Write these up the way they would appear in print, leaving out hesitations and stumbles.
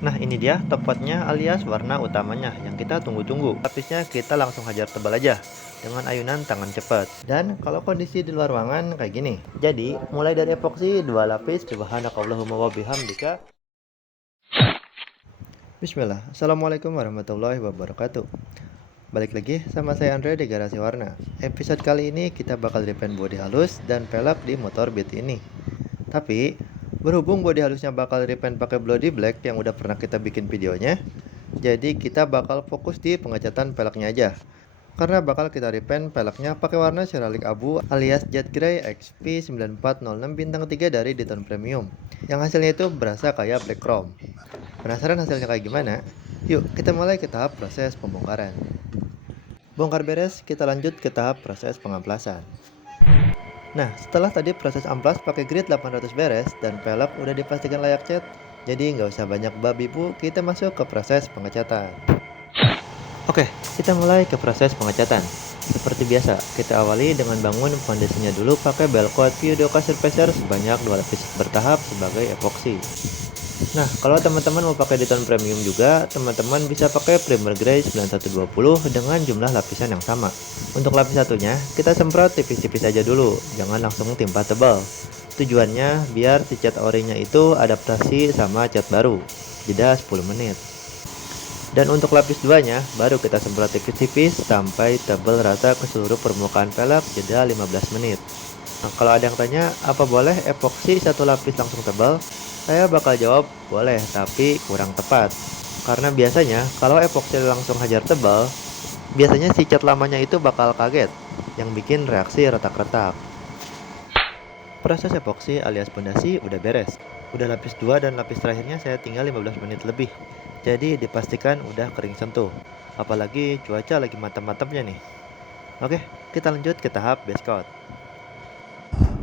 Nah, ini dia top coatnya alias warna utamanya yang kita tunggu-tunggu. Lapisnya kita langsung hajar tebal aja dengan ayunan tangan cepat. Dan kalau kondisi di luar ruangan kayak gini. Jadi, mulai dari epoksi 2 lapis. Subhanakallahumma wa bihamdika. Bismillah. Assalamualaikum warahmatullahi wabarakatuh. Balik lagi sama saya Andre di Garasi Warna. Episode kali ini kita bakal repaint bodi halus dan pelek di motor Beat ini. Tapi berhubung bodi halusnya bakal repaint pakai Bloody Black yang udah pernah kita bikin videonya, jadi kita bakal fokus di pengecatan peleknya aja. Karena bakal kita repaint peleknya pakai warna ceramic abu alias Jet Grey XP9406 bintang 3 dari Dayton Premium. Yang hasilnya itu berasa kayak black chrome. Penasaran hasilnya kayak gimana? Yuk kita mulai ke tahap proses pembongkaran. Bongkar beres, kita lanjut ke tahap proses pengamplasan. Nah, setelah tadi proses amplas pakai grid 800 beres dan pelek udah dipastikan layak cat, jadi nggak usah banyak babi bu, kita masuk ke proses pengecatan. Oke, kita mulai ke proses pengecatan. Seperti biasa, kita awali dengan bangun fondasinya dulu pakai belcoat Piodoka Surfacer sebanyak 2 lapis bertahap sebagai epoksi. Nah, kalau teman-teman mau pakai Dayton Premium juga, teman-teman bisa pakai Primer Grey 9120 dengan jumlah lapisan yang sama. Untuk lapis satunya, kita semprot tipis-tipis aja dulu, jangan langsung timpa tebal. Tujuannya biar si cat orinya itu adaptasi sama cat baru, jeda 10 menit. Dan untuk lapis duanya, baru kita semprot tipis-tipis sampai tebal rata ke seluruh permukaan pelek, jeda 15 menit. Nah, kalau ada yang tanya, apa boleh epoksi satu lapis langsung tebal? Saya bakal jawab, boleh, tapi kurang tepat. Karena biasanya, kalau epoksi langsung hajar tebal, biasanya si cat lamanya itu bakal kaget, yang bikin reaksi retak-retak. Proses epoksi alias pondasi udah beres. Udah lapis 2 dan lapis terakhirnya saya tinggal 15 menit lebih. Jadi dipastikan udah kering sentuh. Apalagi cuaca lagi mantap-mantapnya nih. Oke, kita lanjut ke tahap base coat.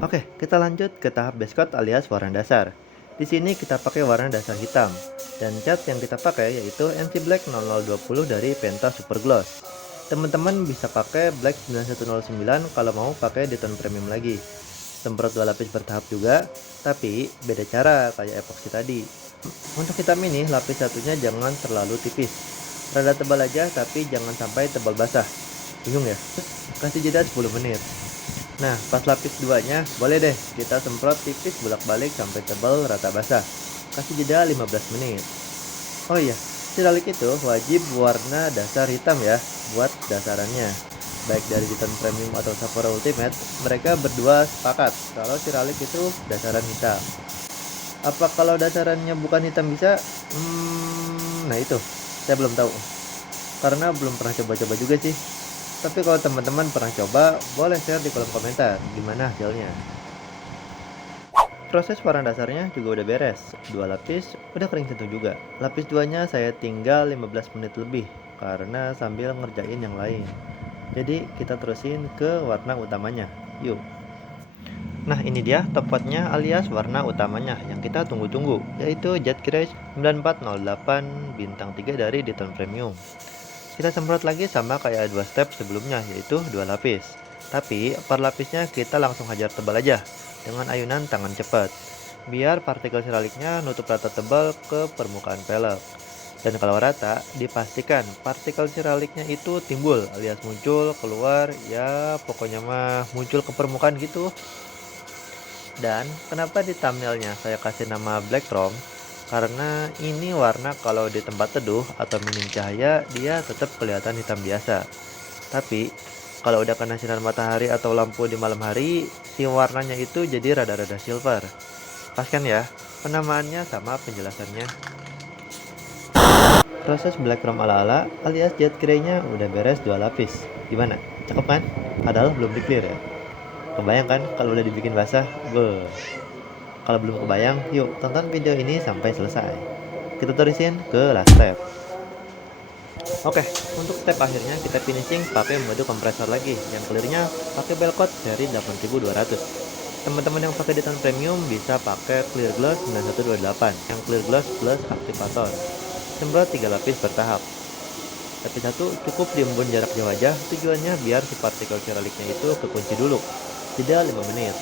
Oke, kita lanjut ke tahap base coat alias warna dasar. Di sini kita pakai warna dasar hitam dan cat yang kita pakai yaitu NC Black 0020 dari Penta Super Gloss. Teman-teman bisa pakai Black 9109 kalau mau pakai Dayton Premium lagi. Semprot 2 lapis bertahap juga, tapi beda cara kayak epoksi tadi. Untuk hitam ini lapis satunya jangan terlalu tipis. Rada tebal aja tapi jangan sampai tebal basah. Bingung ya? Kasih jeda 10 menit. Nah, pas lapis duanya, boleh deh kita semprot tipis bolak-balik sampai tebal rata basah. Kasih jeda 15 menit. Oh iya, ceramic itu wajib warna dasar hitam ya, buat dasarannya. Baik dari Dayton Premium atau Sapporo Ultimate, mereka berdua sepakat kalau ceramic itu dasaran hitam. Apa kalau dasarannya bukan hitam bisa? Nah itu, saya belum tahu. Karena belum pernah coba-coba juga sih. Tapi kalau teman-teman pernah coba, boleh share di kolom komentar gimana hasilnya. Proses warna dasarnya juga udah beres. 2 lapis udah kering sentuh juga. Lapis duanya saya tinggal 15 menit lebih karena sambil ngerjain yang lain. Jadi kita terusin ke warna utamanya. Yuk. Nah, ini dia top coatnya alias warna utamanya yang kita tunggu-tunggu, yaitu Jet Grey 9408 bintang 3 dari Dayton Premium. Kita semprot lagi sama kayak 2 step sebelumnya, yaitu 2 lapis. Tapi per lapisnya kita langsung hajar tebal aja dengan ayunan tangan cepat, biar partikel seraliknya nutup rata tebal ke permukaan pelek. Dan kalau rata, dipastikan partikel seraliknya itu timbul alias muncul keluar, ya pokoknya mah muncul ke permukaan gitu. Dan kenapa di thumbnailnya saya kasih nama black chrome? Karena ini warna kalau di tempat teduh atau minim cahaya dia tetap kelihatan hitam biasa. Tapi kalau udah kena sinar matahari atau lampu di malam hari, si warnanya itu jadi rada-rada silver. Pas kan ya? Penamaannya sama penjelasannya. Proses black chrome ala-ala alias jet grey-nya udah beres 2 lapis. Gimana? Cakep kan? Padahal belum di clear ya. Kebayang kan kalau udah dibikin basah? Beuh. Kalau belum kebayang, yuk tonton video ini sampai selesai. Kita terusin ke last step. Oke, untuk step akhirnya kita finishing pakai mode kompresor lagi. Yang clearnya pakai belcoat seri 8200. Teman-teman yang pakai Dayton Premium bisa pakai Clear Gloss 9128 yang Clear Gloss plus aktivator. Semprot 3 lapis bertahap. Lapis 1 cukup diembun jarak jauh aja, tujuannya biar si partikel seraliknya itu kekunci dulu. Jeda 5 menit.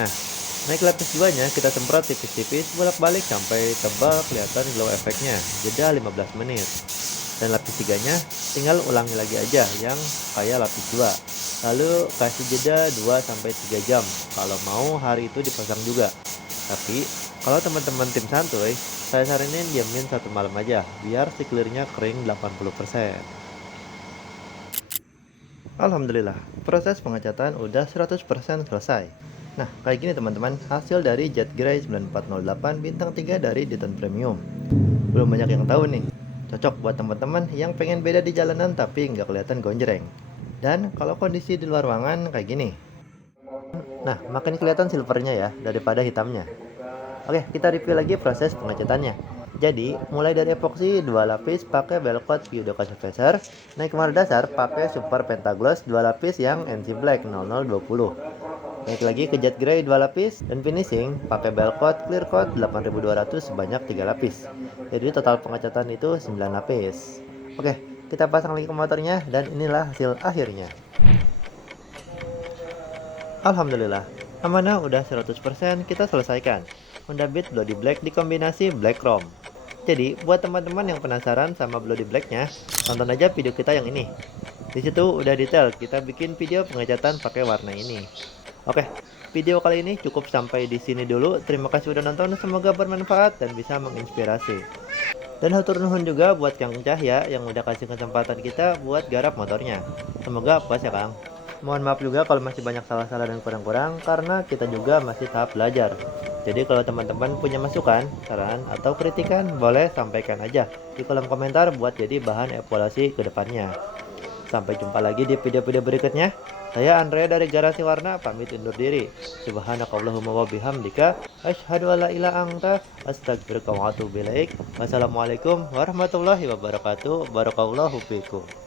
Nah, Naik lapis duanya kita semprot tipis-tipis bolak-balik sampai tebal kelihatan glow efeknya. Jeda 15 menit. Dan lapis tiganya tinggal ulangi lagi aja yang kayak lapis 2. Lalu kasih jeda 2 sampai 3 jam. Kalau mau hari itu dipasang juga. Tapi kalau teman-teman tim santuy, saya saranin diamin 1 malam aja biar si clearnya kering 80%. Alhamdulillah, proses pengecatan udah 100% selesai. Nah, kayak gini teman-teman, hasil dari Jet Grey 9408 bintang 3 dari Diton Premium. Belum banyak yang tahu nih. Cocok buat teman-teman yang pengen beda di jalanan tapi nggak kelihatan gonjreng. Dan kalau kondisi di luar ruangan kayak gini. Nah, makin kelihatan silvernya ya daripada hitamnya. Oke, kita review lagi proses pengecatannya. Jadi, mulai dari epoxy 2 lapis pakai Belcoat View Surfacer, naik kemar dasar pakai Super Pentagloss 2 lapis yang NC Black 0020. Naik lagi ke Jet Grey 2 lapis dan finishing pakai Belcoat Clear Coat 8200 sebanyak 3 lapis. Jadi total pengecatan itu 9 lapis. Oke, kita pasang lagi ke motornya dan inilah hasil akhirnya. Alhamdulillah, amanah udah 100% kita selesaikan. Honda Beat Bloody Black dikombinasi Black Chrome. Jadi, buat teman-teman yang penasaran sama Bloody Blacknya, tonton aja video kita yang ini. Di situ udah detail kita bikin video pengecatan pakai warna ini. Oke, video kali ini cukup sampai di sini dulu. Terima kasih udah nonton, semoga bermanfaat dan bisa menginspirasi. Dan hatur nuhun juga buat Kang Cahya yang udah kasih kesempatan kita buat garap motornya. Semoga puas ya Kang. Mohon maaf juga kalau masih banyak salah-salah dan kurang-kurang karena kita juga masih tahap belajar. Jadi kalau teman-teman punya masukan, saran, atau kritikan boleh sampaikan aja di kolom komentar buat jadi bahan evaluasi ke depannya. Sampai jumpa lagi di video-video berikutnya. Saya Andre dari Garasi Warna pamit undur diri. Subhanakallahumma wa bihamdika asyhadu alla ilaha anta astaghfiruka wa atubu ilaik. Wassalamualaikum warahmatullahi wabarakatuh. Barakallahu fikum.